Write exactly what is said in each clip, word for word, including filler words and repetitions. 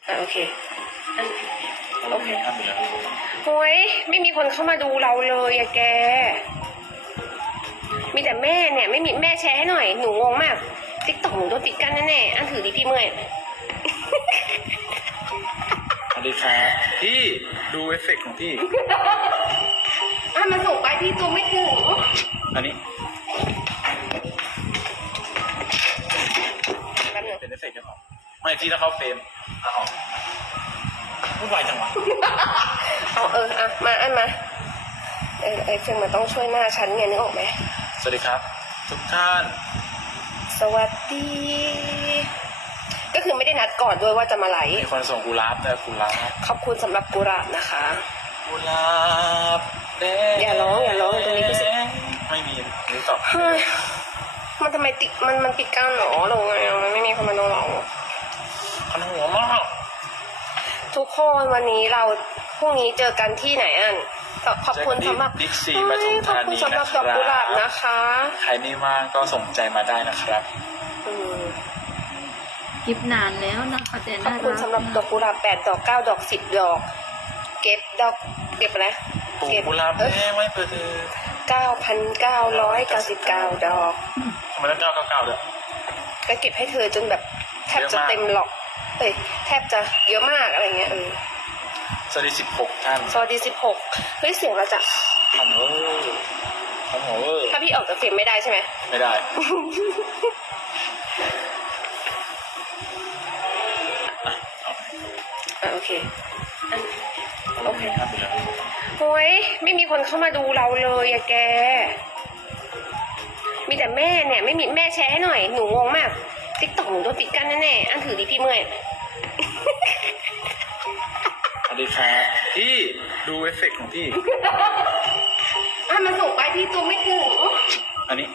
อ่ะโอเคอันโอเคทำอยู่แล้วโอ้ยไม่มีคนเข้ามาดูเราเลยอะแก มีแต่แม่เนี่ยไม่มีแม่แชร์ให้หน่อยหนูงงมากติ๊กต็อกหนูโดนปิดกั้นแน่ๆอันถือดิพี่เมื่อยสวัสดีครับพี่ดูเอฟเฟกต์ของพี่อ่ะมาส่งไปพี่จูไม่ถึงอันนี้แป๊บนึงเป็นเอฟเฟกต์ใช่ไหมไม่พี่ถ้าเข้าเฟรมอ่ะออกวุ่นวายจังวะเอาเอออ่ะมาอันมาเออไอ้เฟิร์นมันต้องช่วยหน้าฉันไงนึกออกไหมสวัสดีครับ ทุกท่านสวัสดี ก็คือไม่ได้นัดก่อนด้วยว่าจะมาไลฟ์มีคนส่งกุหลาบแต่กุหลาบขอบคุณสำหรับกุหลาบนะคะกุหลาบแดงอย่าร้องอย่าร้องตรงนี้พี่สิไม่มีนี่ตอบเฮ้ยมันทำไมติดมันมันปิดกั้นหรอหรือไงอ่ะมันไม่มีคนมาดูเราขันหัวมากทุกคนวันนี้เราพรุ่งนี้เจอกันที่ไหนอันขอขอบคุณสำหรับบิ๊กซีปทุมขอบธาคุณนีสำหรันะบคดรัอกกุหลาบบนะคะใครไม่ว่างก็ส่งใจมาได้นะครับอืมคลิปนานแล้วนะคะแต่ขอบน่าคุณรักสำหรับดอกกุหลาบแปดดอกเก้าดอกสิบดอก เก็บดอกเก็บอะไรปลูกเก็บกุหลาบเอแดองไว้เปิดเธอเก้าพันเก้าร้อยเก้าสิบเก้าดอกทำไมต้องเก้าเก้าเก้าด้วยก็เก็บให้เธอจนแบบแทบจะเต็มหลอกเอ้ยแทบจะเยอะมากอะไรเงี้ยเออสวัสดีสิบหกท่านสวัสดีสิบหกเฮ้ยเสียงเราจะทำเออทำหัวเออถ้าพี่ออกจากเฟรมไม่ได้ใช่ไหมไม่ได้อ่ะโอเคอันโอเคทำอยู่แล้วโอ้ยไม่มีคนเข้ามาดูเราเลยอะแก มีแต่แม่เนี่ยไม่มีแม่แชร์ให้หน่อยหนูงงมากติ๊กต็อกหนูโดนปิดกั้นแน่ๆอันถือดิพี่เมื่อยสวัสดีครับพี่ดูเอฟเฟกต์ของพี่อ่ะมาส่งไปพี่จูไม่ถึงอันนี้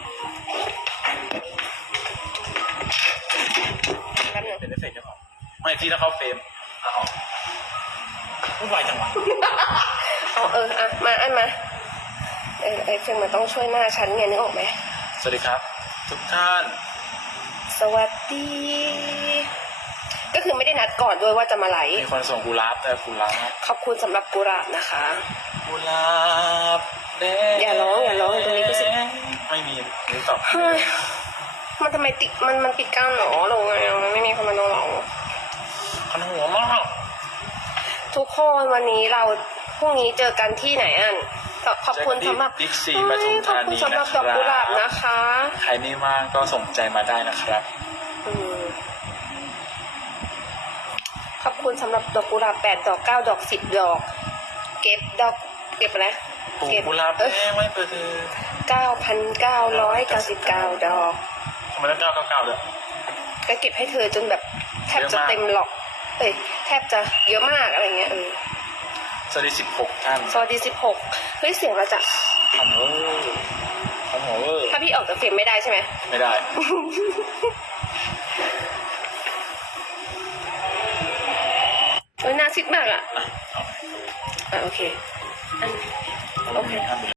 แป๊บนึงเป็นเอฟเฟกต์ใช่ไหมไม่พี่ถ้าเข้าเฟรมอ่ะออกวุ่นวายจังวะเอาเอออ่ะมาอันมาเออไอ้เฟิร์นมันต้องช่วยหน้าฉันไงนึกออกไหมสวัสดีครับ ทุกท่านสวัสดี ก็คือไม่ได้นัดก่อนด้วยว่าจะมาไลฟ์มีคนส่งกุหลาบแต่กุหลาบขอบคุณสำหรับกุหลาบนะคะกุหลาบแดงอย่าร้องอย่าร้องตรงนี้พี่สิไม่มีนี่ตอบเฮ้ยมันทำไมติดมันมันปิดกั้นหรอหรือไงอ่ะมันไม่มีคนมาดูเราขันหัวมากทุกคนวันนี้เราพรุ่งนี้เจอกันที่ไหนอันขอขอบคุณสำหรับบิ๊กซีปทุมขอบธาคุณนีสำหรันะบคดรัอกกุหลาบบนะคะใครไม่ว่างก็ส่งใจมาได้นะครับอืมขอบคุณสำหรับดอกกุหลาบแปดดอกเก้าดอกสิบดอก เก็บดอกเก็บอะไรปลูกเก็บกุหลาบเอแดองไว้เปิดเธอเก้าพันเก้าร้อยเก้าสิบเก้าดอกทำไมต้องเก้าเก้าเก้าด้วยก็เก็บให้เธอจนแบบแทบจะเยอะมากเต็มหลอกเอ้ยแทบจะเยอะมากอะไรเงี้ยเออสวัสดีสิบหกท่านสวัสดีสิบหกเฮ้ยเสียงเราจะทำเออทำหัวเออถ้าพี่ออกจากเฟรมไม่ได้ใช่ไหมไม่ได้เฮ้ยน่าซิดมากอ่ะอ่ะโอเคอันโอเคทำอยู่